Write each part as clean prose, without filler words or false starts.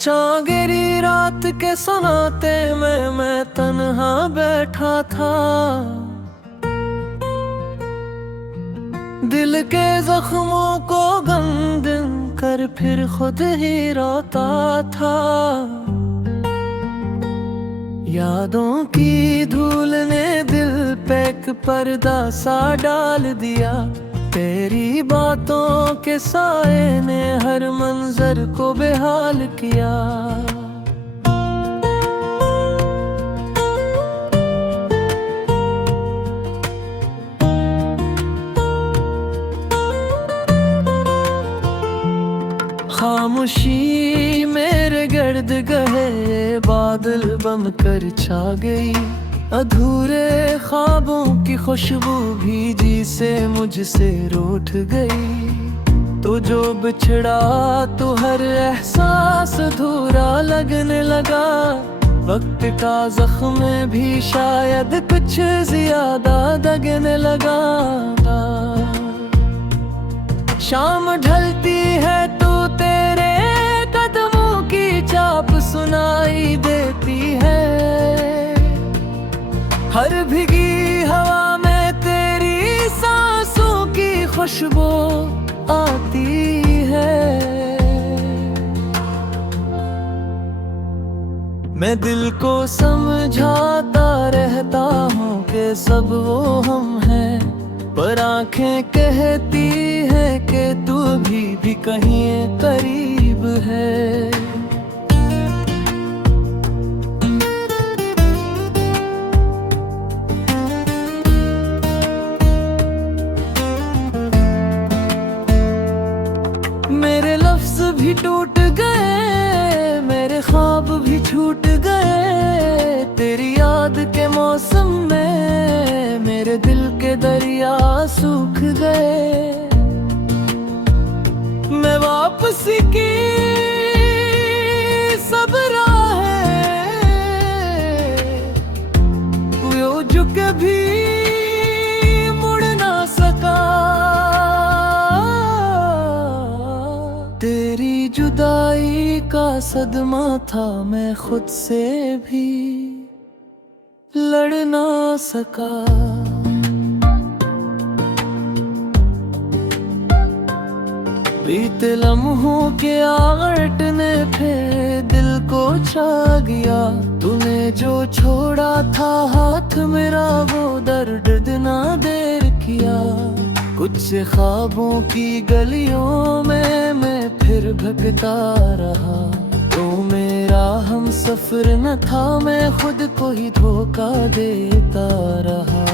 चांगेरी रात के सनाते में मैं तन्हा बैठा था। दिल के जख्मों को गम कर फिर खुद ही रोता था। यादों की धूल ने दिल पे एक पर्दा सा डाल दिया। तेरी बातों के साए ने हर मंजर को बेहाल किया। खामोशी मेरे गर्द गहे बादल बनकर छा गई। अधूरे ख्वाबों की खुशबू भीजी से मुझसे रूठ गई। तो जो बिछड़ा तो हर एहसास अधूरा लगने लगा। वक्त का जख्म भी शायद कुछ ज्यादा दगने लगा। शाम ढलती है तो तेरे कदमों की चाप सुनाई देती है। हर भीगी हवा में तेरी सांसों की खुशबू आती है। मैं दिल को समझाता रहता हूँ कि सब वो हम हैं, पर आंखें कहती हैं कि तू भी कहीं करीब है। मेरे लफ्ज भी टूट गए, मेरे ख्वाब भी छूट गए। तेरी याद के मौसम में मेरे दिल के दरिया सूख गए। मैं वापसी की सब राहें वो झुक भी मुड़ ना सका। तेरी जुदाई का सदमा था, मैं खुद से भी लड़ ना सका। बीते लम्हों के आगट ने फिर दिल को छा गया। तूने जो छोड़ा था हाथ मेरा वो दर्द ना देर किया। कुछ ख्वाबों की गलियों में मैं फिर भटकता रहा। तो मेरा हम सफर न था, मैं खुद को ही धोखा देता रहा।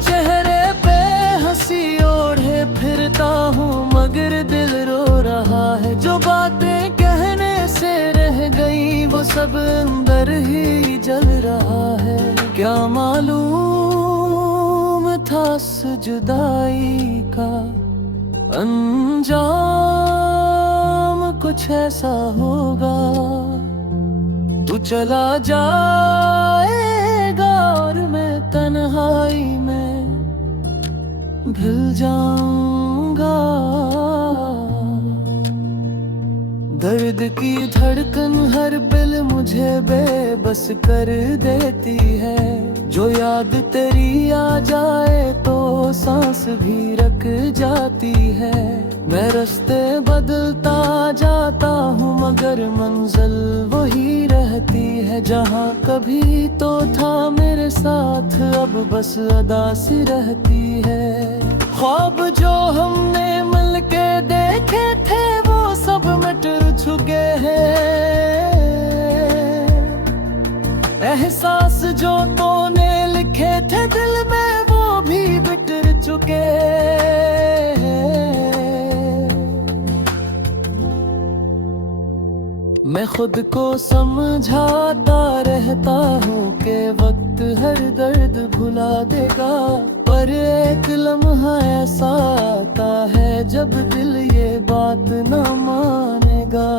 चेहरे पे हंसी ओढ़े फिरता हूँ मगर दिल रो रहा है। जो बातें कहने से रह गई वो सब अंदर ही जल रहा है। क्या मालूम था इस जुदाई का अंजाम कुछ ऐसा होगा। तू चला जाएगा और मैं तन्हाई में ढल जाऊंगा। दर्द की धड़कन हर पल मुझे बेबस कर देती है। जो याद तेरी आ जाए तो सांस भी रुक जाती है। मैं रास्ते बदलता जाता हूँ मगर मंजिल वही रहती है। जहाँ कभी तो था मेरे साथ अब बस अदा सी रहती है। ख्वाब जो हमने मिलके देखे थे वो सब मिट चुके हैं। एहसास जो तूने लिखे थे दिल में वो भी बिटर चुके हैं। मैं खुद को समझाता रहता हूँ कि वक्त हर दर्द भुला देगा। पर एक लम्हा ऐसा आता है जब दिल ये बात न मानेगा।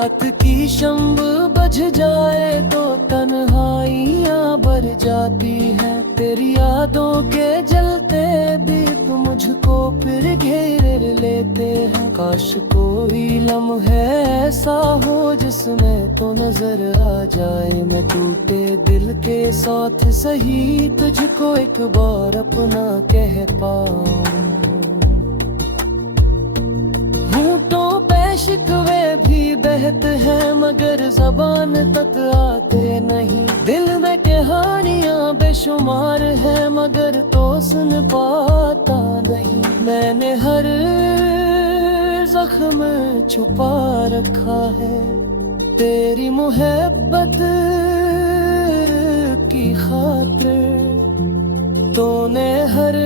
रात की शम्ब बज जाए तो तन्हाइयाँ भर जाती है। तेरी यादों के जलते दीप मुझको फिर घेर लेते हैं। काश कोई लम्हे ऐसा हो जिसमें तो नजर आ जाए मैं टूटे दिल के साथ सही तुझको एक बार अपना कह पाऊं। होठों पे शिकवे भी बहते हैं मगर ज़बान तक आते नहीं। दिल में कहानियां बेशुमार है मगर तो सुन पाता नहीं। मैंने हर जख्म छुपा रखा है तेरी मोहब्बत की खातिर। तूने हर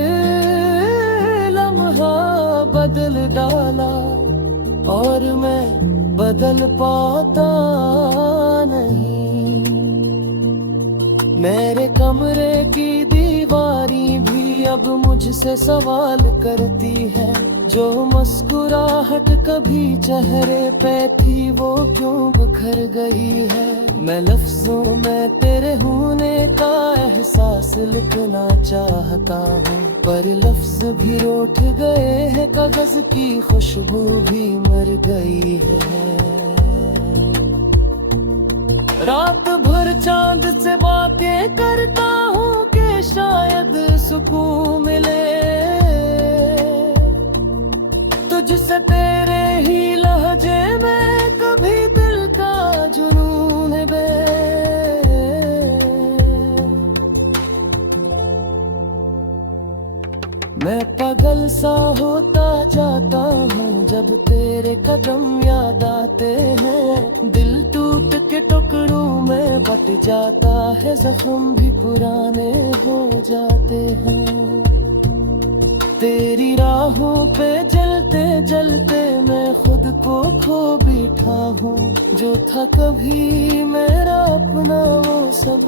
लम्हा बदल डाला और मैं बदल पाता नहीं। मेरे कमरे की दीवारी भी अब मुझसे सवाल करती है। जो मुस्कुराहट कभी चेहरे पे थी वो क्यों बिखर गई है। मैं लफ्जों में तेरे होने का एहसास लिखना चाहता हूँ पर लफ्ज भी रूठ गए हैं। कागज की खुशबू भी मर गई है। रात भर चांद से बातें करता हूँ कि शायद सुकून मिले। तुझसे तेरे ही लहजे में कभी दिल का जुनून बे। मैं पागल सा होता जाता हूँ जब तेरे कदम याद आते हैं। दिल टूट के टुकड़ों में बट जाता है जख्म भी पुराने हो जाते हैं। तेरी राहों पे जलते जलते मैं खुद को खो बैठा हूँ। जो था कभी मेरा अपना वो सब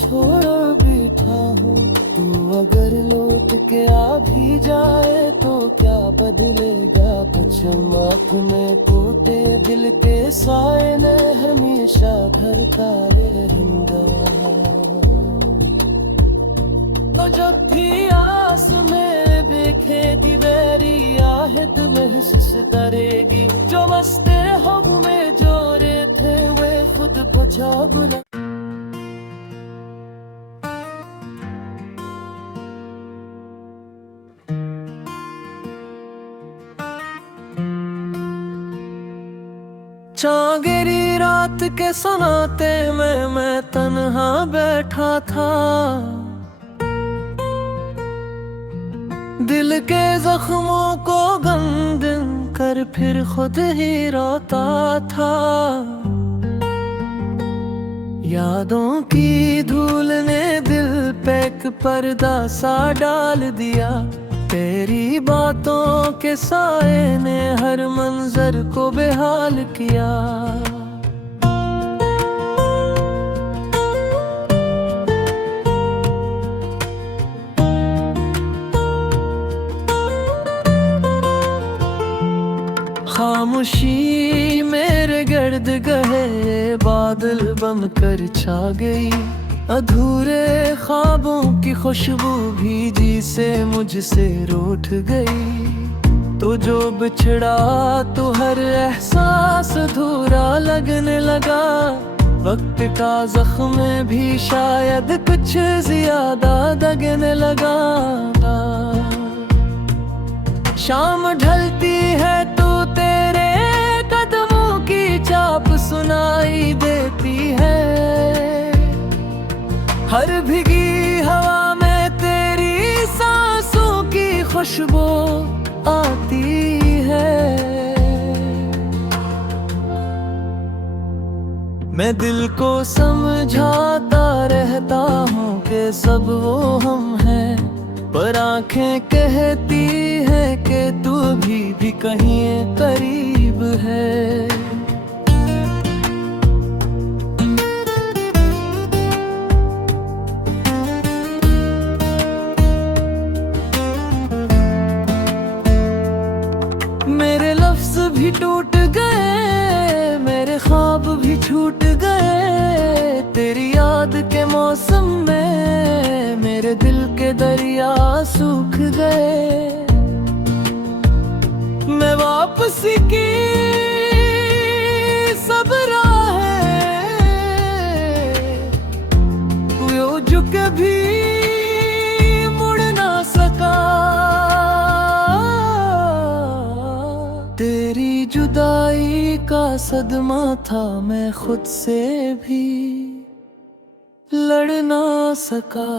छोड़ बैठा हूँ। तू अगर लौट के आ भी जाए तो क्या बदलेगा कुछ। माफ में टूटे दिल के साए ने हमेशा घर का रहेगा। तो जब भी आस में देखेगी मेरी आहट महसूस करेगी। जो मस्ते हम में जोरे थे वे खुद बुझा बुला। चांगेरी रात के सनाते में मैं तन्हा बैठा था। दिल के जख्मों को गम कर फिर खुद ही रोता था। यादों की धूल ने दिल पे एक पर्दा सा डाल दिया। तेरी बातों के साए ने हर मंजर को बेहाल किया। खामोशी मेरे गर्द गहे बादल बन कर छा गई। अधूरे ख्वाबों की खुशबू भीजी से मुझसे रूठ गई। तो जो बिछड़ा तो हर एहसास अधूरा लगने लगा। वक्त का जख्म भी शायद कुछ ज्यादा दगने लगा। शाम ढलती है तो तेरे कदमों की चाप सुनाई देती है। हर भीगी हवा में तेरी सांसों की खुशबू आती है। मैं दिल को समझाता रहता हूँ कि सब वो हम हैं। पर आंखें कहती है कि तू भी कहीं करीब है। मेरे लफ्ज भी टूट गए, मेरे गए। मैं वापसी की सब राहें वो जो कभी मुड़ ना सका। तेरी जुदाई का सदमा था, मैं खुद से भी लड़ ना सका।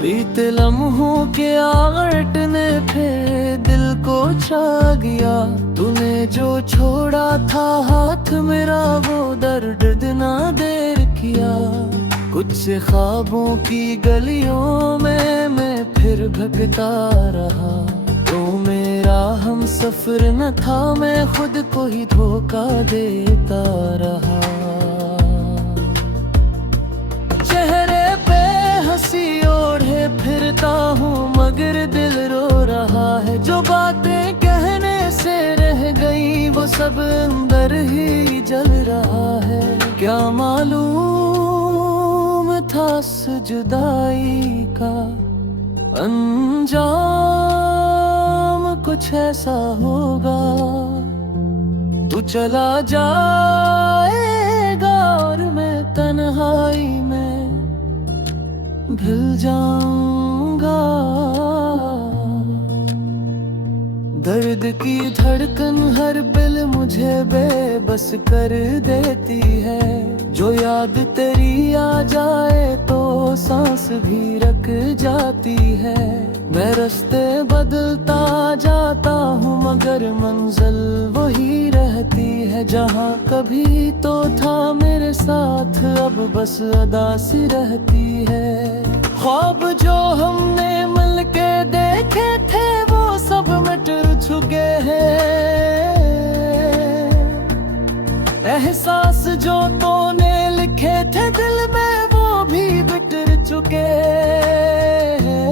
बीते लम्हों के आगट ने फिर दिल को छा गया। तूने जो छोड़ा था हाथ मेरा वो दर्द ना देर किया। कुछ से ख्वाबों की गलियों में मैं फिर भटकता रहा। तो मेरा हम सफर न था, मैं खुद को ही धोखा देता रहा। चेहरे पे हंसी ओढ़े फिरता हूँ मगर दिल रो रहा है। जो बातें कहने से रह गई वो सब अंदर ही जल रहा है। क्या मालूम था इस जुदाई का अंजाम कुछ ऐसा होगा। तू चला जाएगा और मैं तन्हाई में भूल जाऊंगा। दर्द की धड़कन हर पल मुझे बेबस कर देती है। जो याद तेरी आ जाए तो सांस भी रुक जाती है। मैं रास्ते बदलता जाता हूँ मगर मंजिल वही रहती है। जहाँ कभी तो था मेरे साथ अब बस अदा सी रहती है। ख्वाब जो हमने मिलके देखे थे वो सब मिट चुके हैं। एहसास जो तूने लिखे थे दिल में वो भी बिटर चुके हैं।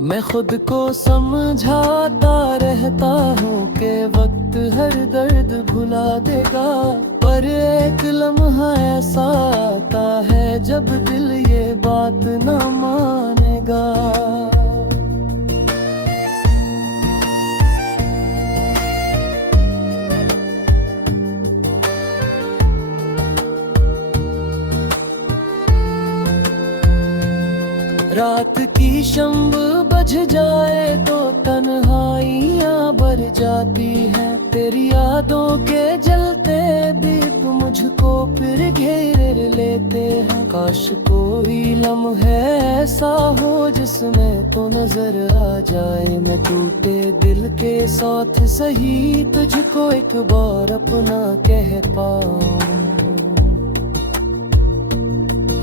मैं खुद को समझाता रहता हूँ कि वक्त हर दर्द भुला देगा। पर एक लम्हा ऐसा आता है जब दिल ये बात न मानेगा। रात की शम्ब बज जाए तो तन्हाइयाँ भर जाती हैं। तेरी यादों के जलते दीप मुझको फिर घेर लेते हैं। काश कोई लम्हे ऐसा हो जिसमें तो नजर आ जाए। मैं टूटे दिल के साथ सही तुझको एक बार अपना कह पाऊं।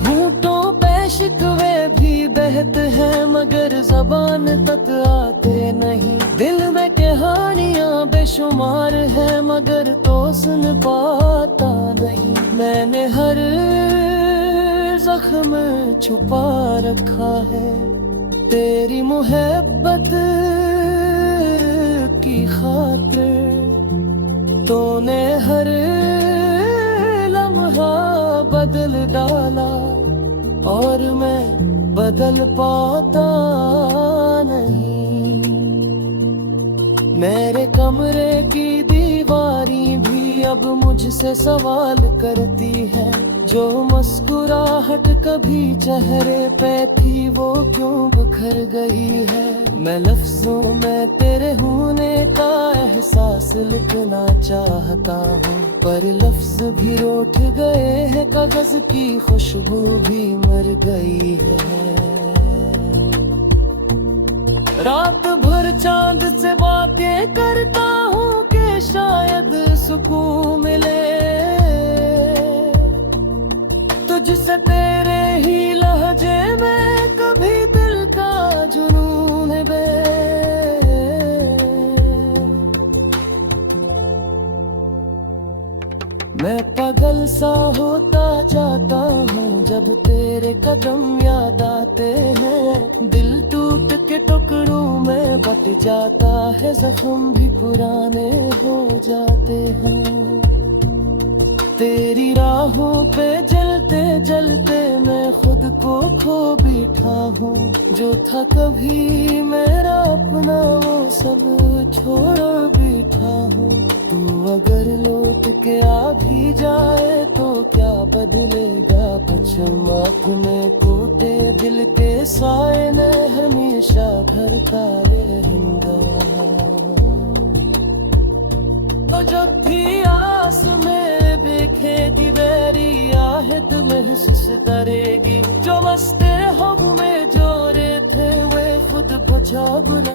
होठों पे शिकवे भी बहते हैं मगर ज़बान तक आते नहीं। दिल में कहानियां बेशुमार है मगर तो सुन पाता नहीं। मैंने हर जख्म छुपा रखा है तेरी मोहब्बत की खातिर। तूने हर लम्हा बदल डाला और मैं बदल पाता नहीं। मेरे कमरे की दीवारी भी अब मुझसे सवाल करती है। जो मुस्कुराहट कभी चेहरे पे थी वो क्यों बिखर गई है। मैं लफ्जों में तेरे होने का एहसास लिखना चाहता हूँ पर लफ्ज भी रूठ गए हैं। कागज की खुशबू भी मर गई है। रात भर चांद से बातें करता हूँ कि शायद सुकून मिले। तुझसे तेरे ही लहजे में कभी दिल का जुनून बे। मैं पागल सा होता जाता हूँ जब तेरे कदम याद आते हैं। दिल टूट के टुकड़ों में बट जाता है, जख्म भी पुराने हो जाते हैं। तेरी राहों पे जलते जलते मैं खुद को खो बैठा हूँ। जो था कभी मेरा अपना वो सब छोड़ बैठा हूँ। तू अगर लौट के आ भी जाए तो क्या बदलेगा, पश्चिम अपने टूटे दिल के साए ने हमेशा घर का रहेगा। तो जब भी आस में देखेगी मेरी आहट महसूस करेगी। जो मस्ते हम में जोरे थे वे खुद बुझा बुला